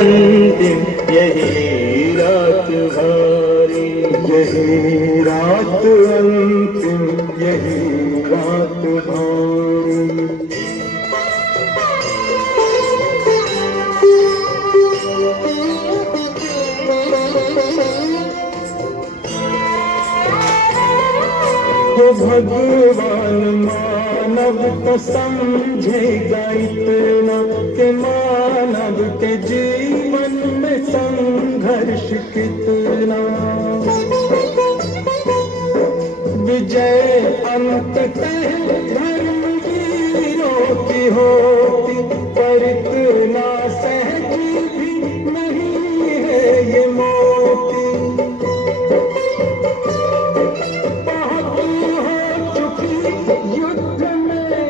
अंतिम यही रात भारी, यही रात अंतिम, यही रात भारी। भगवान मानव तो समझेगा इतना कि मानव के जीवन में संघर्ष कितना। विजय अंततः धर्मवीरों की होती, पर इतना सहज भी नहीं है ये मोती। युद्ध में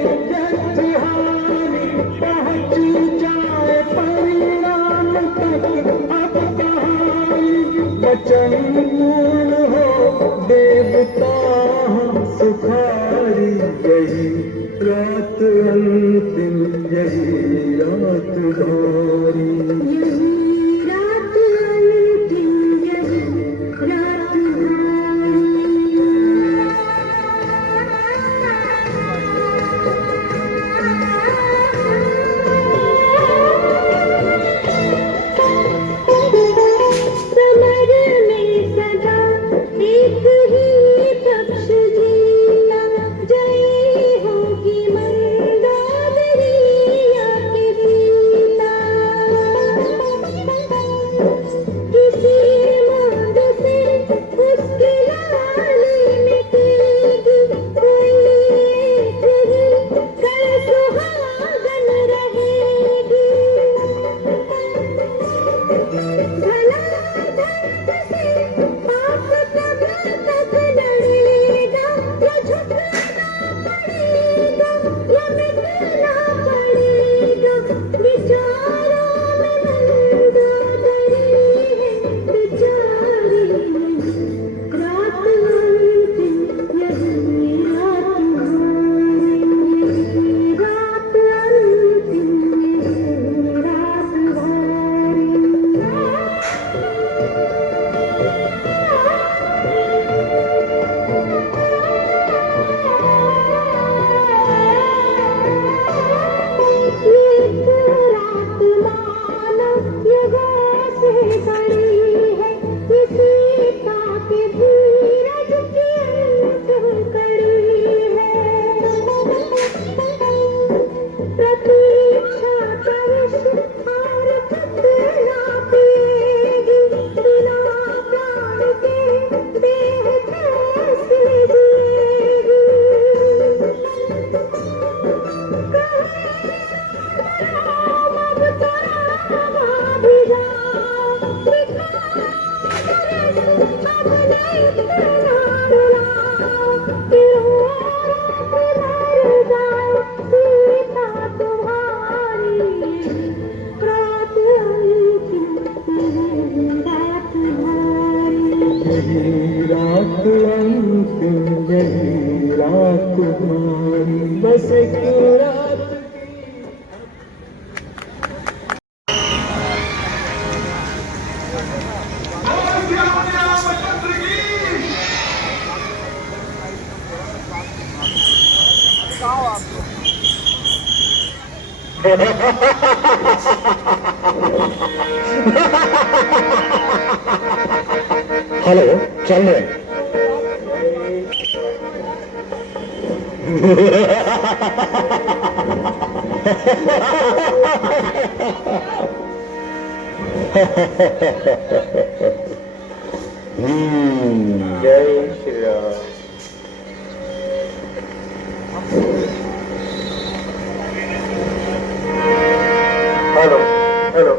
जहानी पहुंच जाए परिणाम तक अब कहानी। वचन पूर्ण हो देवता हम सुखारी, यही रात अंतिम, यही रात भारी। यही रात अंतिम, यही रात भारी, बस एक रात। हेलो, चल रहे जय श्री राम। Hello hello.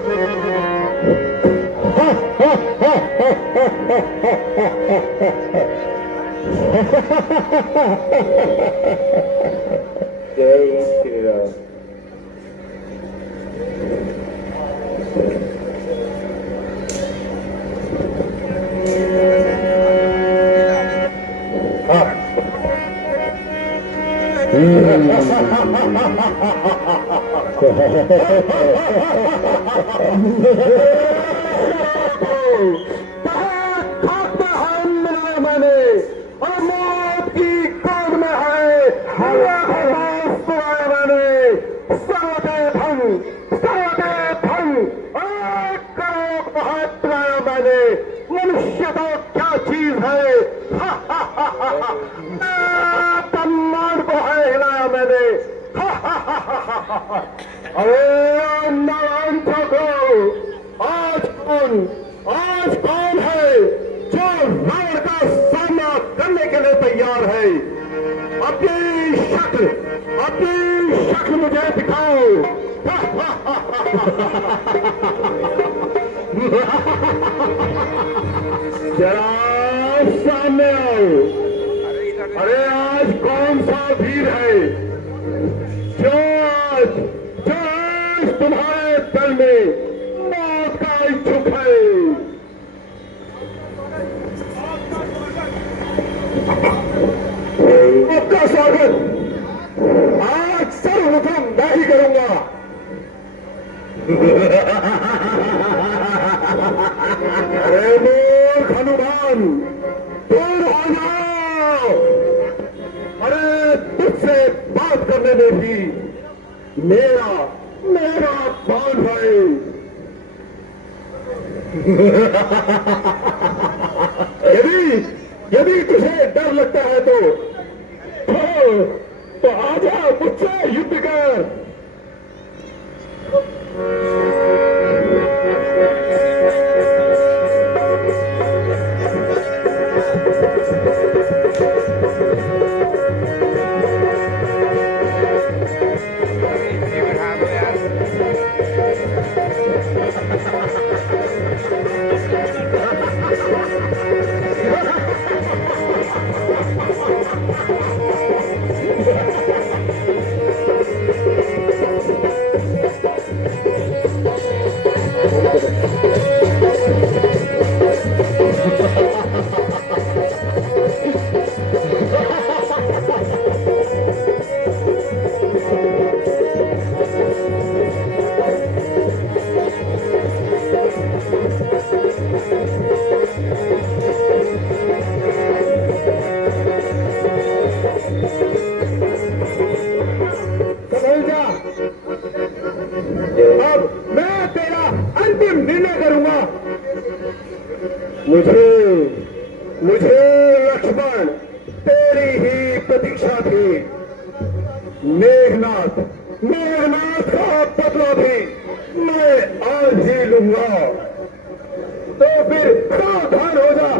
जय श्री राम। मैंने और मौत की गोद में है मैंने सर्वदेव करोड़ बहुत पिलाया मैंने। मनुष्य तो क्या चीज है, ब्रह्मांड को है हिलाया मैंने। अरे नारायण ठाकुर, आज कौन है जो रावण का सामना करने के लिए तैयार है? अपनी शक्ल मुझे दिखाओ। जरा सामने आओ। अरे आज कौन सा वीर है जो आज तुम्हारे दल में मौत का इच्छुक है? आपका स्वागत आज सर्वप्रथम मैं ही करूंगा। अरे मूर्ख हनुमान, दूर हो जाओ। अरे तुझसे बात करने में भी मेरा अपमान है। यदि तुझे डर लगता है तो आजा मुझसे युद्ध कर। अब मैं तेरा अंतिम निर्णय करूंगा। मुझे लक्ष्मण तेरी ही प्रतीक्षा थी। मेघनाथ का बदला भी मैं आज ही लूंगा। तो फिर सावधान हो जा।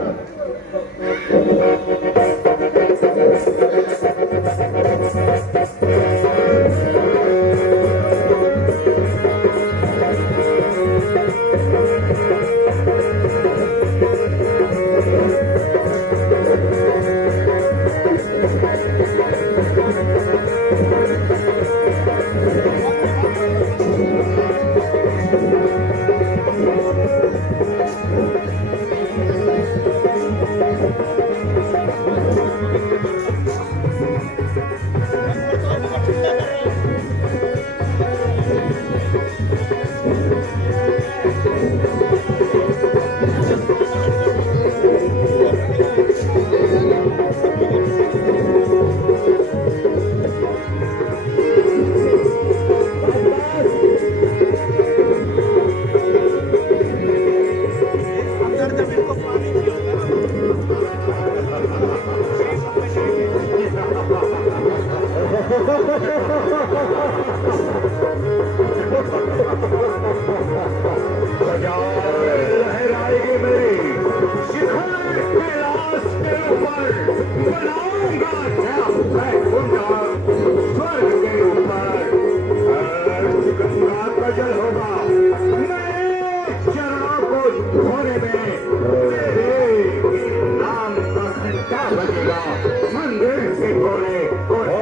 लहराएगी मेरी शिखर कैलाश के ऊपर, बनाऊंगा स्वर्ग के ऊपर। गंगा का जल होगा मेरे चरणों को धोने में, मेरे नाम का घंटा बजेगा मंदिर से कोने कोने।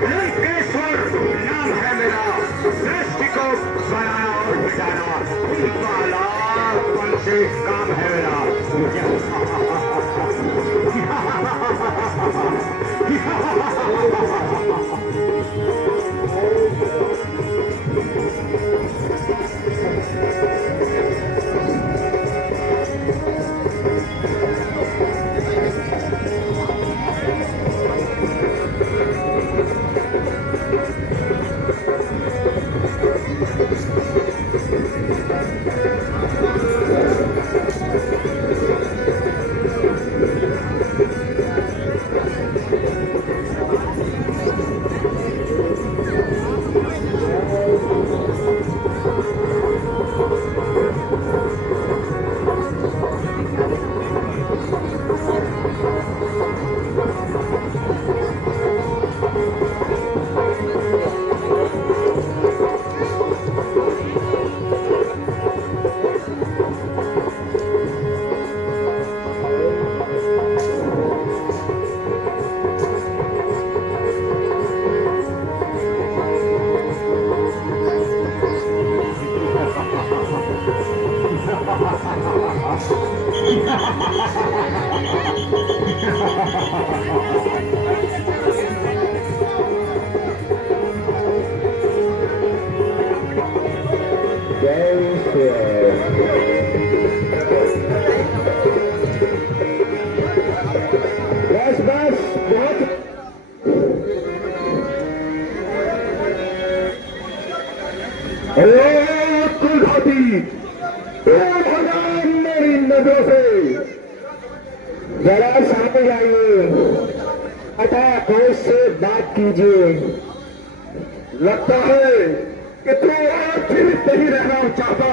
लंकेश्वर नाम है मेरा। सृष्टि को बनाना और मिटाना काला पंछी काम है मेरा। बस बस बहुत कुल घाटी मेरी नजरों से जरा सामने जाइए, अटैक से बात कीजिए। लगता है कि तू और जीवित नहीं रहना चाहता।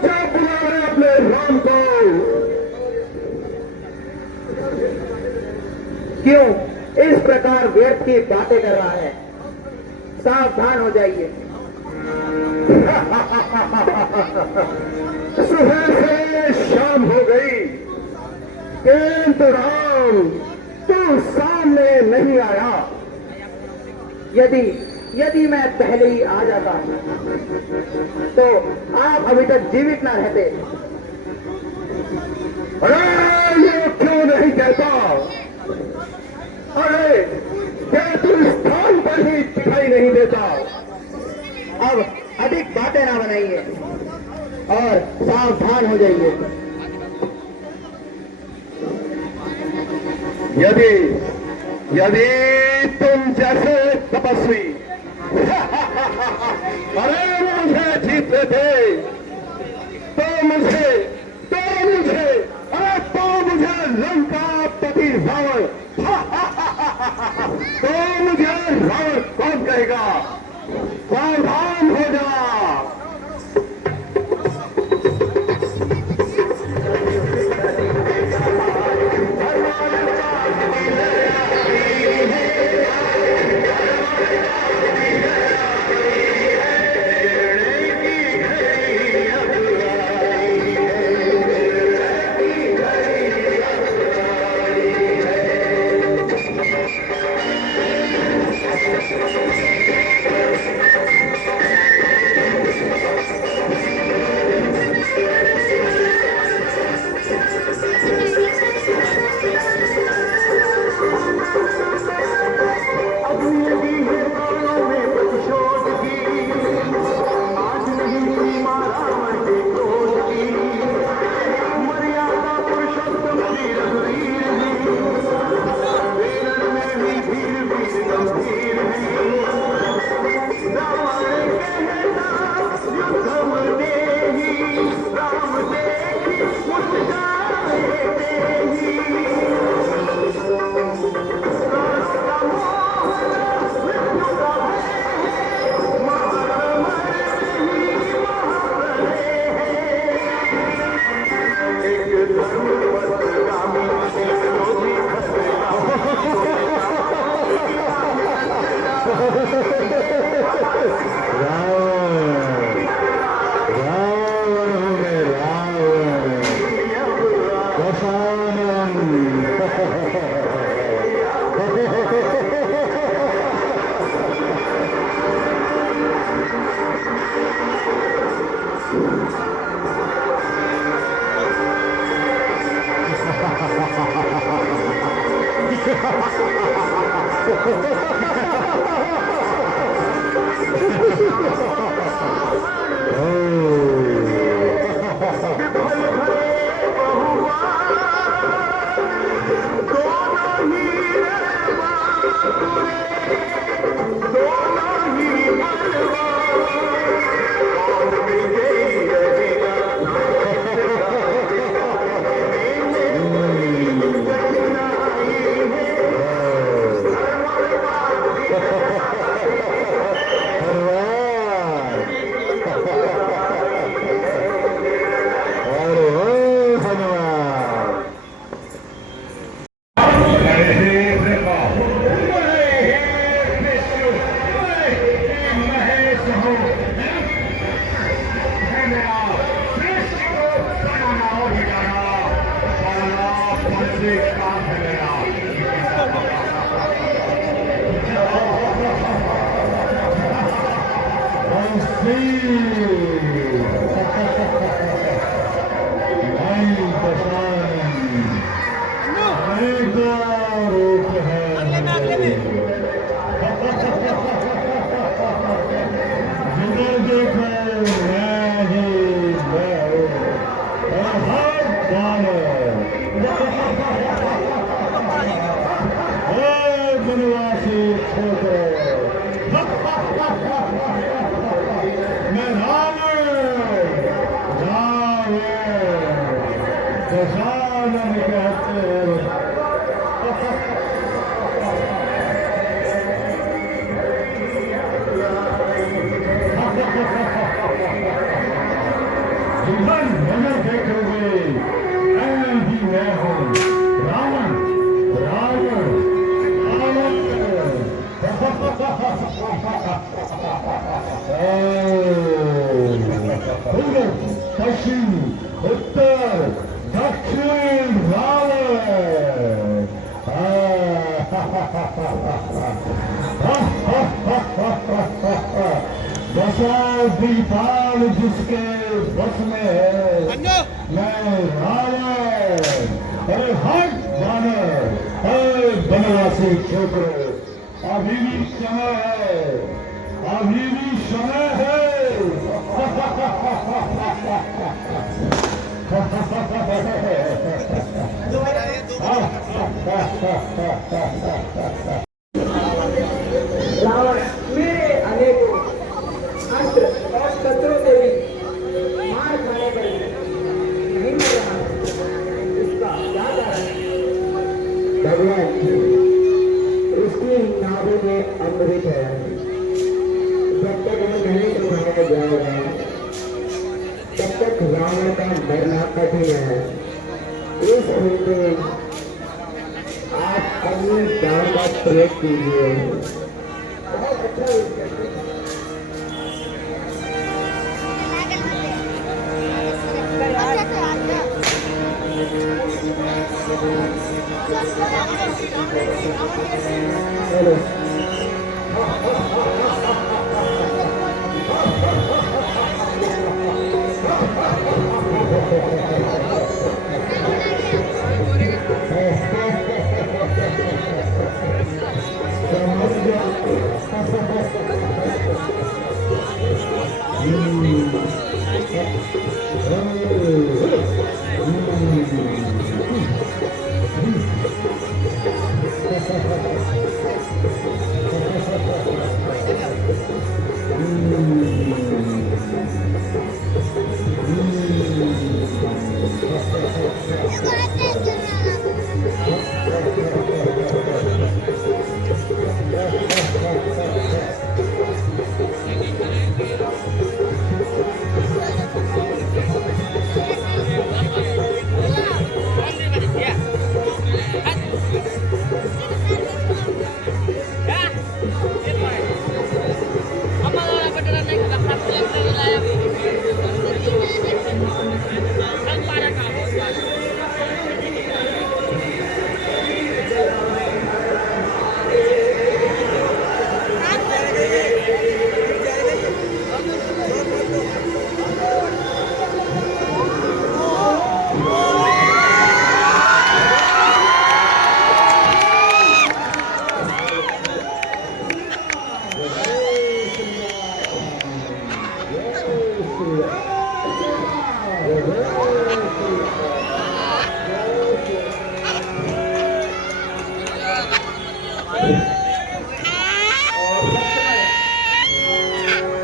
क्या बुला रहे अपने राम को? क्यों इस प्रकार व्यर्थ की बातें कर रहा है? सावधान हो जाइए। सुबह से शाम हो गई, किंतु राम तू सामने नहीं आया। यदि मैं पहले ही आ जाता तो आप अभी तक जीवित न रहते। अरे ये क्यों नहीं कहता? अरे क्या तू स्थान पर ही दिखाई नहीं देता? अब अधिक बातें ना बनाइए और सावधान हो जाइए। यदि तुम जैसे तपस्वी अरे मुझे जीतते थे तो मुझे लंकापति रावण तो मुझे रावण कौन कहेगा? सावधान हो जा। पश्चिम उत्तर दक्षिण रावण दशाधिपाल जिसके बस में है मैं रावण। अरे हट बानर, अरे बनवासी छोकरे, अभी भी समय है, अभी भी समय है। रावण मेरे अनेकों अस्त्र और शस्त्रों से भी मार खाने पर भी नहीं मर रहा, इसका क्या कारण है? भगवान, उसकी नाभि में अमृत है। जब तक हमें नहीं उठाया जाएगा तब तक रावण का मरना कठिन है। इस में आप अपनी जान का प्रयोग कीजिए। बहुत अच्छा हेलो और लक्ष्मण,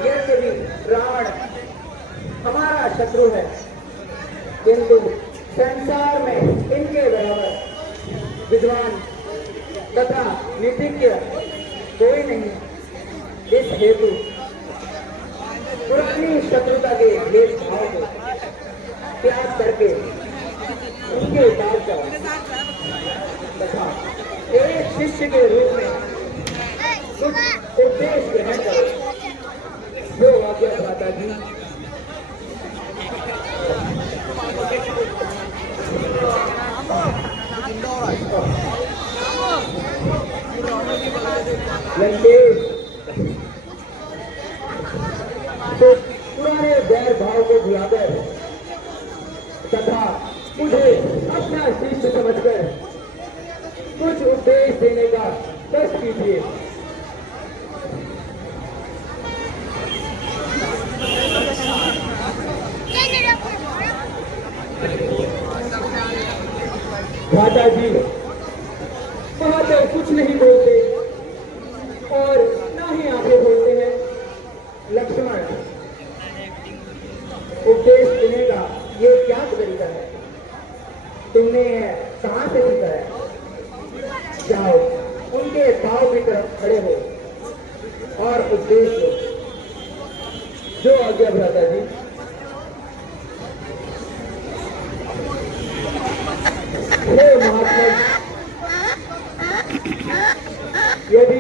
यद्यपि रावण हमारा शत्रु है, किंतु संसार में इनके बराबर विद्वान तथा नीतिज्ञ कोई नहीं। इस हेतु पुरानी शत्रुता के भेदभाव को त्याग करके उनके साथ तथा एक शिष्य के रूप में कुछ उपदेश ग्रहण करो। जो आज्ञा भ्राता जी। लंकेश, तो पुराने बैर भाव को भुलाकर तथा मुझे अपना शिष्य समझकर कुछ उपदेश देने का कष्ट कीजिए। भ्राता जी, महादेव कुछ नहीं बोलते और ना ही आंखें बोलते हैं। लक्ष्मण, उपदेश देने का ये क्या तरीका है? तुमने कहां से सीखा है? जाओ, उनके पांव की तरफ खड़े हो और उपदेश लो। जो आज्ञा भ्राता जी। हे महात्मा, यदि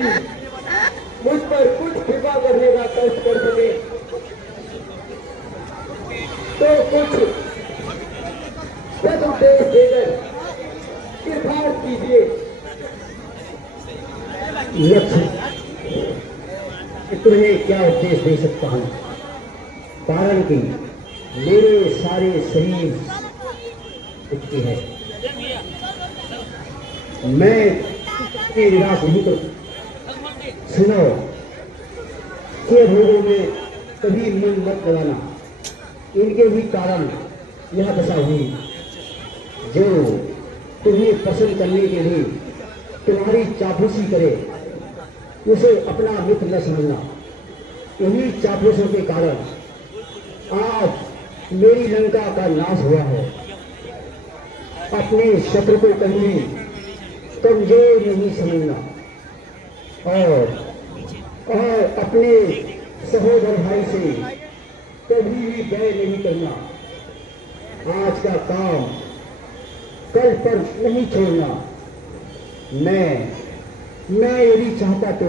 मुझ पर कुछ कृपा करने का कष्ट कर सके तो कुछ सदुपदेश देकर सिफारिश कीजिए। लक्ष्य, तुम्हें क्या उपदेश दे सकता हूँ? कारण कि मेरे सारे शरीर उठते हैं। मैं निराश नहीं करूँ। सुनो, के भोगों में कभी मन मत लगाना। इनके भी कारण यह दशा हुई। जो तुम्हें पसंद करने के लिए तुम्हारी चापलूसी करे, उसे अपना मित्र न समझना। इन्हीं चापलूसों के कारण आज मेरी लंका का नाश हुआ है। अपने शत्रु को कभी कमजोर नहीं समझना और अपने सहोदर भाई से कभी भी बैर नहीं करना। आज का काम कल पर नहीं छोड़ना। मैं यदि चाहता तो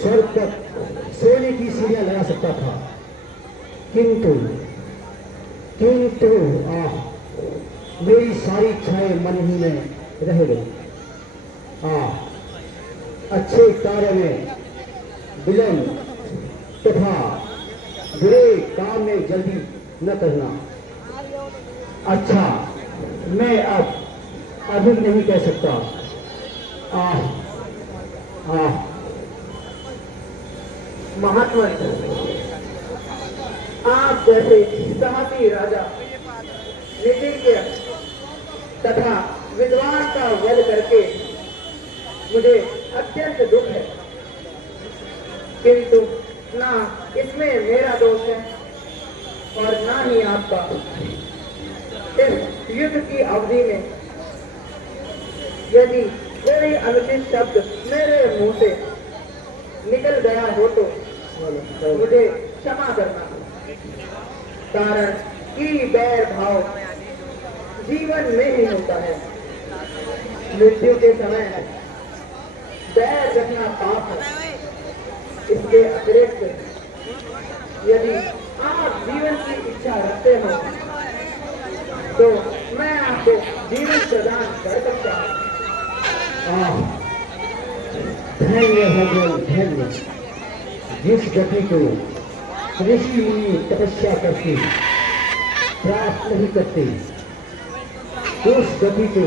स्वर्ग तक सोने की सीढ़ियां लगा सकता था, किंतु मेरी सारी इच्छाएं मन ही में रह गई। अच्छे कार्य में विलंब तथा बुरे काम में जल्दी न करना। अच्छा, मैं अब अधिक नहीं कह सकता। महात्मा, आप जैसे साहसी राजा, नीतिज्ञ तथा विद्वान का वध करके मुझे अत्यंत दुख है, किंतु ना इसमें मेरा दोष है और ना ही आपका। इस युद्ध की अवधि में यदि कोई अनुचित शब्द मेरे मुंह से निकल गया हो तो मुझे क्षमा करना। कारण कि बैर भाव जीवन में ही होता है। मृत्यु के समय बैर रखना पाप है। इसके अतिरिक्त यदि आप जीवन की इच्छा रखते हो तो मैं आपको जीवन प्रदान कर सकता हूँ। धन्य भगवान, धन्य। जिस गति को ऋषि मुनि तपस्या करते प्राप्त नहीं करते, उस गति को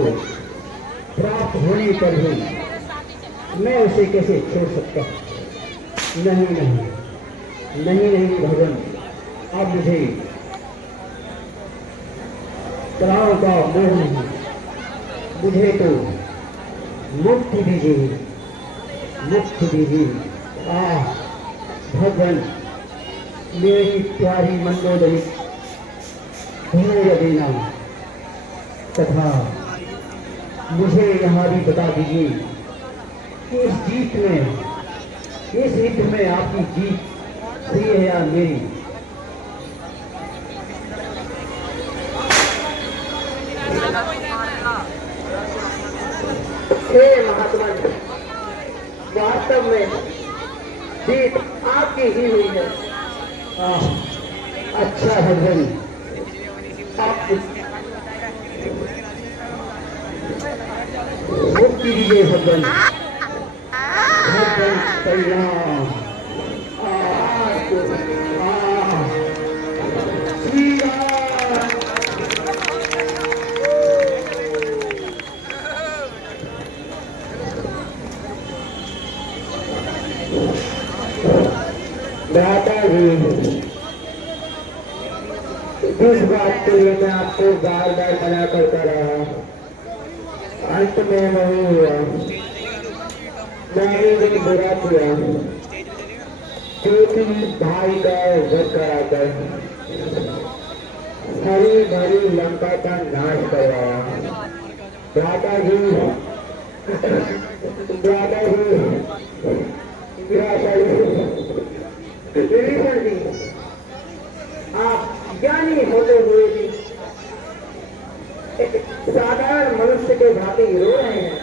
प्राप्त होने पर भी मैं उसे कैसे छोड़ सकता? नहीं भगवान, अब मुझे तनाव का मोह नहीं, मुझे तो मुक्ति दीजिए। मुक्त दीजिए। भगवान मेरी प्यारी मंडोदरी धैर्य देना तथा मुझे यहाँ भी बता दीजिए कि इस युद्ध में आपकी जीत सही है या मेरी। हे महात्मा जी, वास्तव में जीत आपकी ही हुई है। अच्छा भगवान, आप मुक्ति दीजिए भगवान। भगवान कल्याण श्री राम। दादा जी, इस बात के लिए मैं आपको बार बार मना करता रहा, अंत में नहीं हुआ। मैंने भी बुरा किया क्योंकि भाई का वध कराकर हरी भरी लंका का नाश करवाया। दादाजी विभीषण जी, आप ज्ञानी होते हुए भी एक साधारण मनुष्य के भांति रो रहे हैं।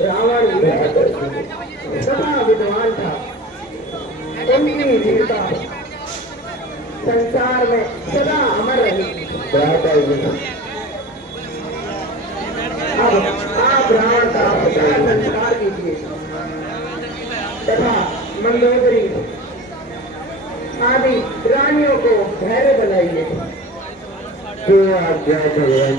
रावण सदा विद्वान था, उनकी वीरता संसार में सदा अमर रही। अब आप रावण का संस्कार कीजिए तथा मंदोदरी आदि रानियों को धैर्य बनाइए। तो आप क्या भगवान।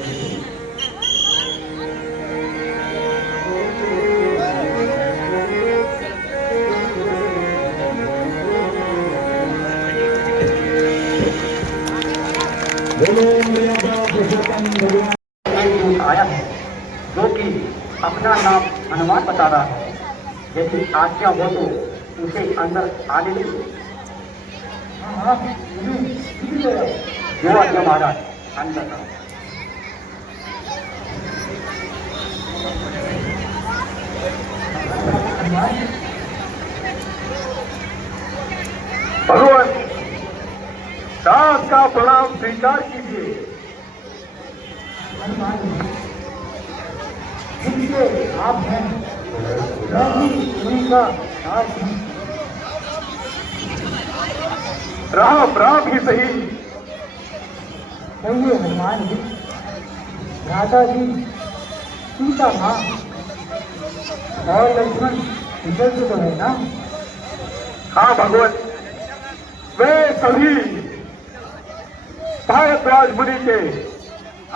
आया है जो कि अपना नाम हनुमान बता रहा है। यदि आज्ञा हो तो उसे अंदर आने दीजिए। जो आज्ञा महाराज, अंदर आओ। भगवान, दास का प्रणाम स्वीकार कीजिए। आप हैं राम राम ही सही। कहिए हनुमान जी, राधा जी, सीता माँ और लक्ष्मण इधर से तो है ना? हाँ भगवान, वे सभी भारद्वाज मुनि के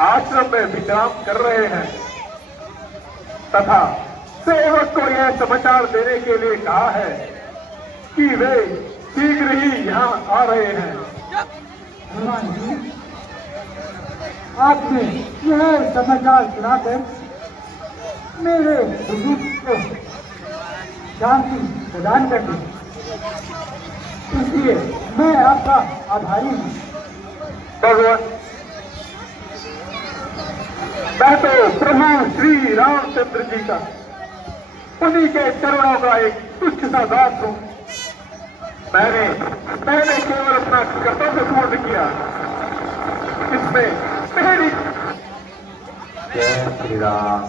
आश्रम में विश्राम कर रहे हैं तथा सेवक को यह समाचार देने के लिए कहा है कि वे शीघ्र ही यहाँ आ रहे हैं। हनुमान जी, आपने यह समाचार सुनाकर मेरे दुख को शांति प्रदान कर दी, इसलिए मैं आपका आभारी हूँ। भगवान, मैं तो प्रभु श्री रामचंद्र जी का उन्हीं के चरणों का एक तुच्छ सा दास हूँ। मैंने केवल अपना कर्तव्य पूर्ण किया। इसमें मेरी जय श्री राम।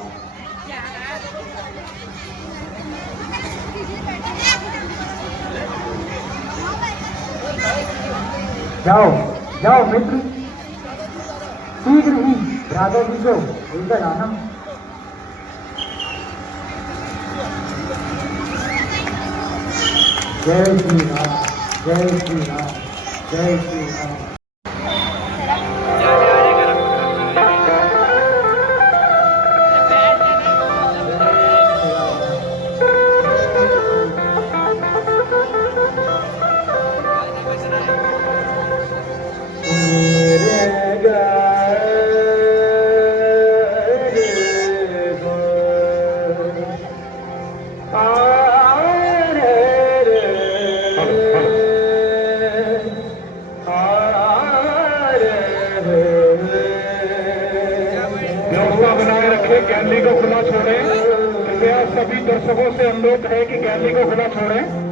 जाओ जाओ मित्र, शीघ्र ही राधा जी को लेकर आना। जय श्री राम, जय श्री राम, जय श्री राम। आ गैलरी को खुला छोड़ें। कृपया सभी दर्शकों से अनुरोध है कि गैलरी को खुला छोड़ें।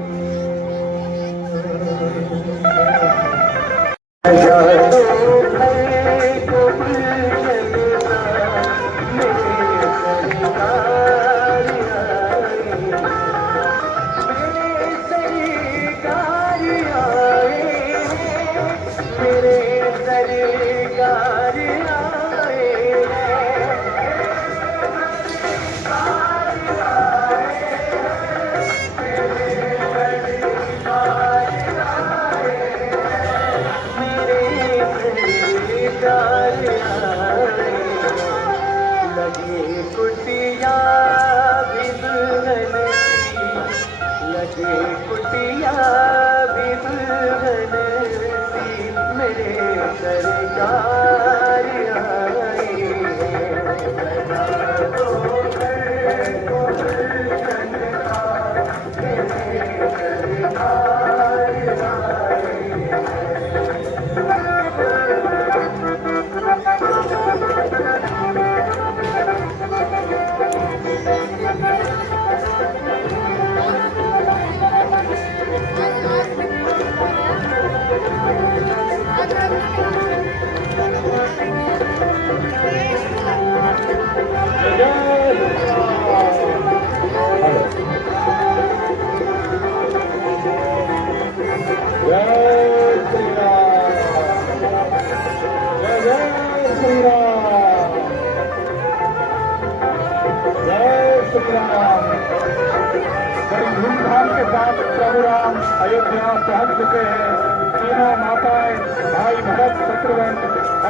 बड़ी धूमधाम के साथ प्रभु राम अयोध्या पहुंच चुके हैं। तीनों माताएं, भाई भरत, शत्रुघ्न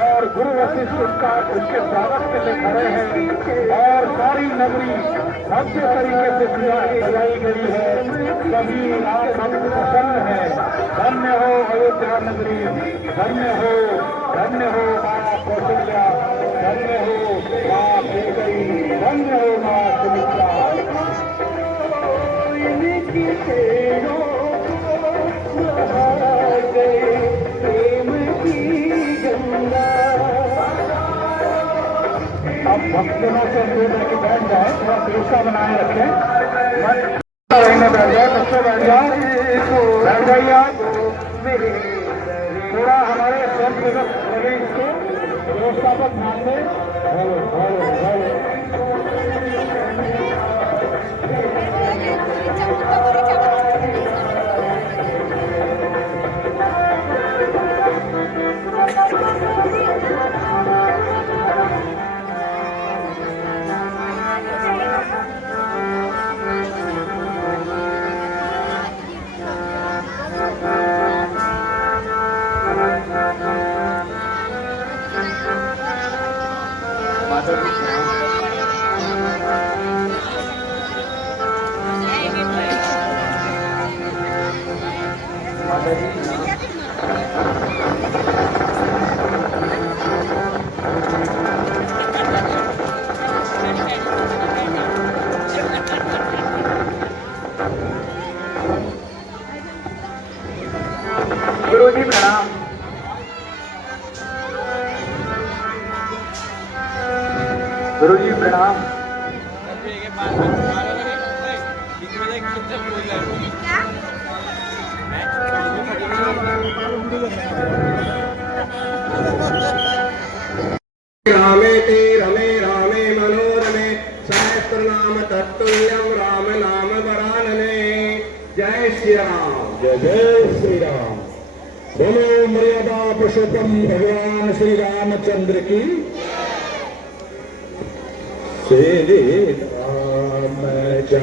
और गुरु वशिष्ठ उसके स्वागत के लिए खड़े हैं और सारी नगरी भव्य तरीके से सजाई गई है। सभी राम भक्त प्रसन्न है। धन्य हो अयोध्या नगरी, धन्य हो माँ कौशल्या, धन्य हो माँ कैकेयी, धन्य हो माँ सुमित्रा। अब भक्तों से अनुरोध है कि बैठ जाए, थोड़ा व्यवस्था बनाए रखें। बैठ जाए, बच्चों बैठ जाइए आप। थोड़ा हमारे स्वयंसेवक लगे इसको व्यवस्था पर ध्यान दें। गुरुजी प्रणाम। गुरुजी प्रणाम। रामेति रमे रामे मनोरमे सहस्रनाम तत्तुल्यं राम नाम वरानने। जय श्री राम, जय श्री राम। बोलो मर्यादा पुरुषोत्तम भगवान श्री रामचंद्र की। श्री रामचंद्र